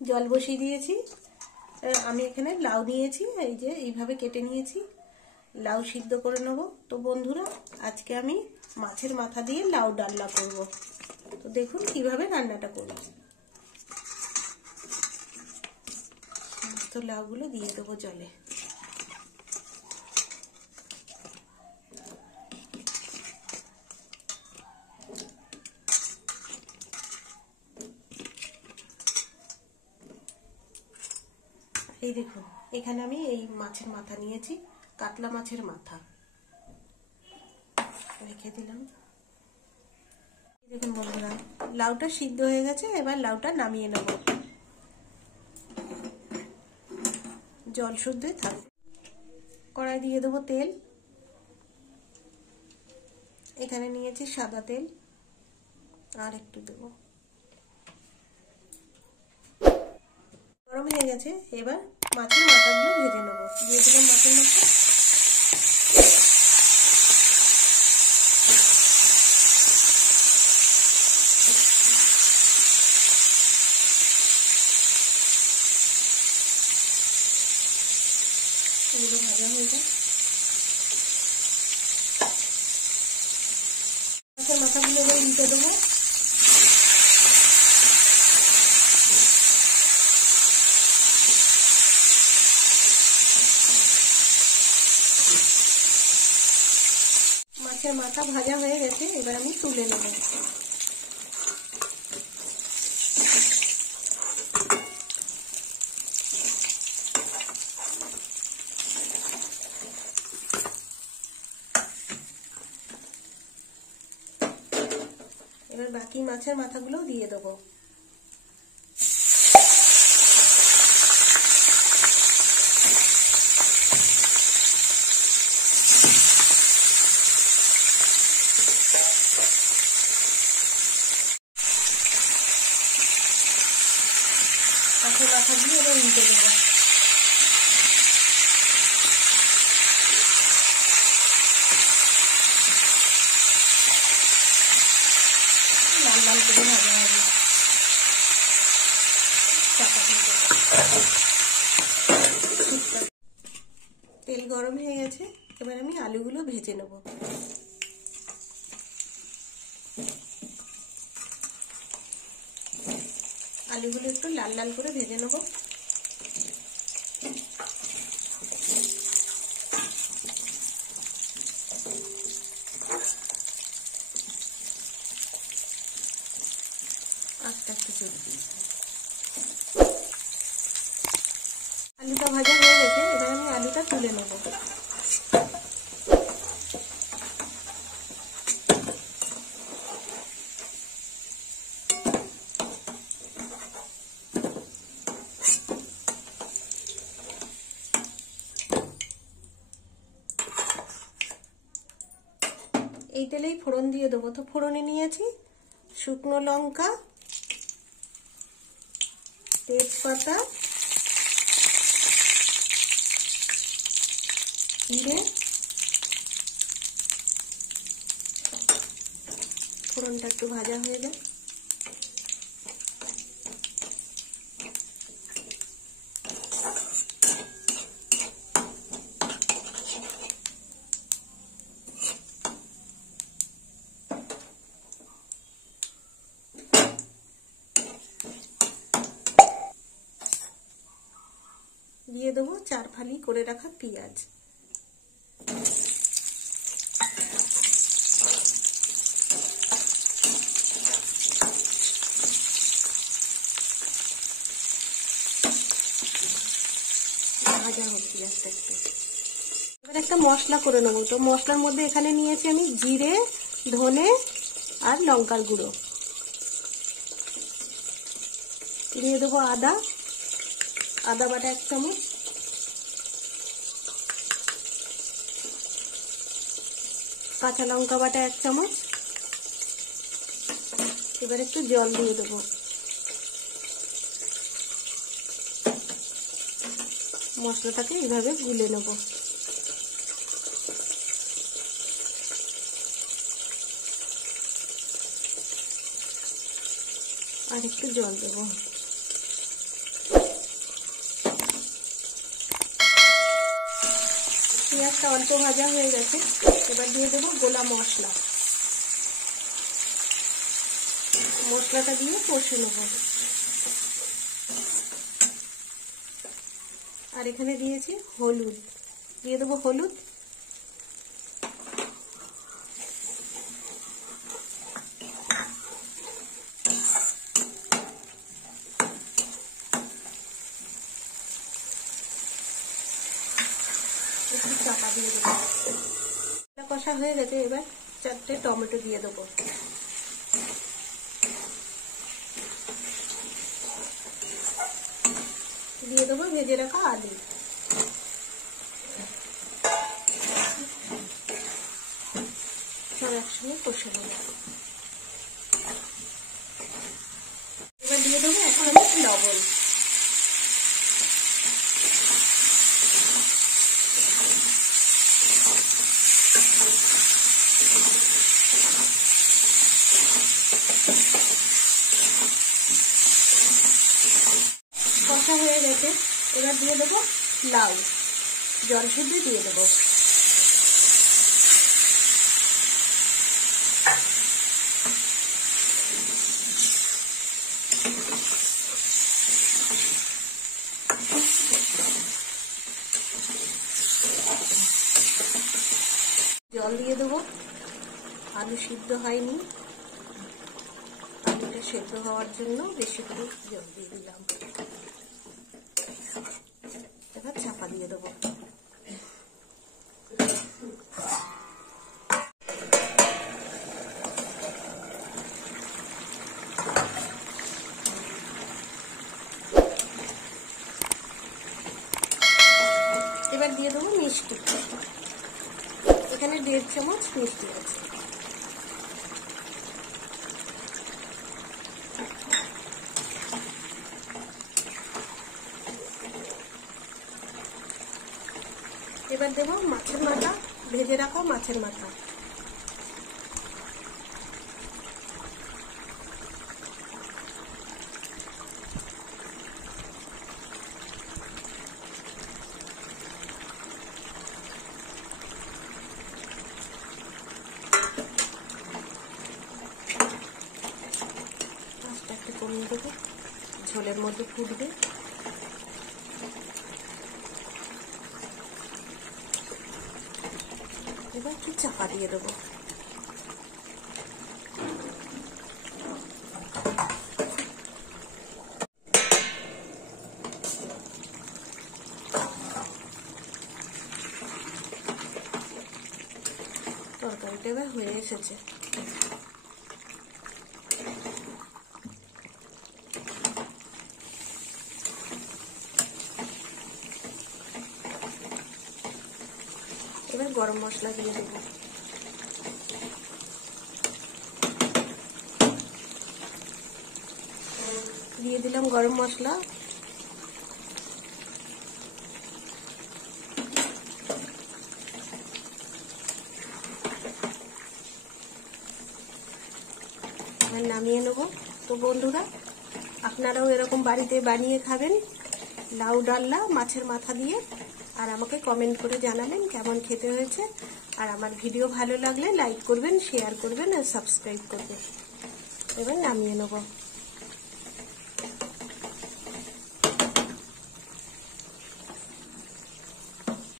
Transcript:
জল বসিয়ে দিয়েছি। আমি এখানে লাউ নিয়েছি, এই যে এইভাবে কেটে নিয়েছি। লাউ সিদ্ধ করে নেব। তো বন্ধুরা, আজকে আমি মাছের মাথা দিয়ে লাউ ডালনা করব। তো দেখুন কিভাবে রান্নাটা করব। তো লাউগুলো দিয়ে দেবো জলে। এই দেখুন, এখানে আমি এই মাছের মাথা নিয়েছি, কাতলা মাছের মাথা রেখে দিলাম। দেখুন বন্ধুরা, লাউটা সিদ্ধ হয়ে গেছে। এবার লাউটা নামিয়ে নেব, জল শুদ্ধই থাকবে। কড়াই দিয়ে দেবো তেল। এখানে নিয়েছি সাদা তেল, আর একটু দেবো। গরম হয়ে গেছে। এবার মাছের মাথাগুলো ভেজে নেব। দিয়ে দিলাম মাছের মাথা। এগুলো ভাজা হয়ে যায়। মাছের মাথাগুলো এবার উল্টে দেবো। মাছের মাথা ভাজা হয়ে গেছে। এবার আমি তুলে নেব। এবার বাকি মাছের মাথাগুলো দিয়ে দেবো। মাছের মাথাগুলো এবার উল্টে দেবো। লাল লাল করে ভাজা হবে। তেল গরম হয়ে গেছে। এবার আমি আলুগুলো ভেজে নেব। আলুগুলো একটু লাল লাল করে ভেজে নেব। আস্তে আস্তে চলবে। আলুটা ভাজা হয়ে গেছে। এবার আমি আলুটা তুলে নেব। এই তেলেই ফোড়ন দিয়ে দেবো। তো ফোড়নে নিয়েছি শুকনো লঙ্কা, তেজপাতা, জিরে। ফোড়নটা একটু ভাজা হয়ে যায়। দিয়ে দেবো 4 ফালি করে রাখা পেঁয়াজ। ভাজা হোক পেঁয়াজটা একটু। এবার একটা মশলা করে নেবো। তো মশলার মধ্যে এখানে নিয়েছি আমি জিরে, ধনে আর লঙ্কার গুঁড়ো। দিয়ে দেবো আদা বাটা 1 চামচ, কাঁচা লঙ্কা বাটা 1 চামচ। এবার একটু জল দিয়ে দেবো। মশলাটাকে এইভাবে গুলে নেব। আর একটু জল দেবো। পেঁয়াজটা অল্প ভাজা হয়ে গেছে, এবার দিয়ে দেবো গোলা মশলা। মশলাটা দিয়ে কষে নেব। আর এখানে দিয়েছি হলুদ, দিয়ে দেবো হলুদ। একটু চাপা দিয়ে দেবো। কষা হয়ে গেছে, এবার 4টে টমেটো দিয়ে দেবো। দিয়ে দেবো ভেজে রাখা আলু। সব একসঙ্গে কষে নেব। এবার দিয়ে দেবো এখন আমি লবণ। কষা হয়ে গেছে, এবার দিয়ে দেবো লাউ, জল সিদ্ধ দিয়ে দেবো। জল দিয়ে দেবো, আলু সিদ্ধ হয়নি, আলুটা সেদ্ধ হওয়ার জন্য বেশি করে জল দিয়ে দিলাম। এবার চাপা দিয়ে দেবো। এবার দিয়ে দেবো মিষ্টি, এখানে 1.5 চামচ মিষ্টি আছে। এবার দেবো মাছের মাথা, ভেজে রাখা মাছের মাথা। একটা কমিয়ে দেবো, ঝোলের মধ্যে ফুটবে। এবার একটু চাপা দিয়ে দেবো। তরকারিটা এবার হয়ে এসেছে। এবার গরম মশলা দিয়ে দেবো। দিয়ে দিলাম গরম মশলা। এবার নামিয়ে নেব। তো বন্ধুরা, আপনারাও এরকম বাড়িতে বানিয়ে খাবেন লাউ ডালনা মাছের মাথা দিয়ে, আর আমাকে কমেন্ট করে জানাবেন কেমন খেতে হয়েছে। আর আমার ভিডিও ভালো লাগলে লাইক করবেন, শেয়ার করবেন আর সাবস্ক্রাইব করবেন। এবার নামিয়ে নেব।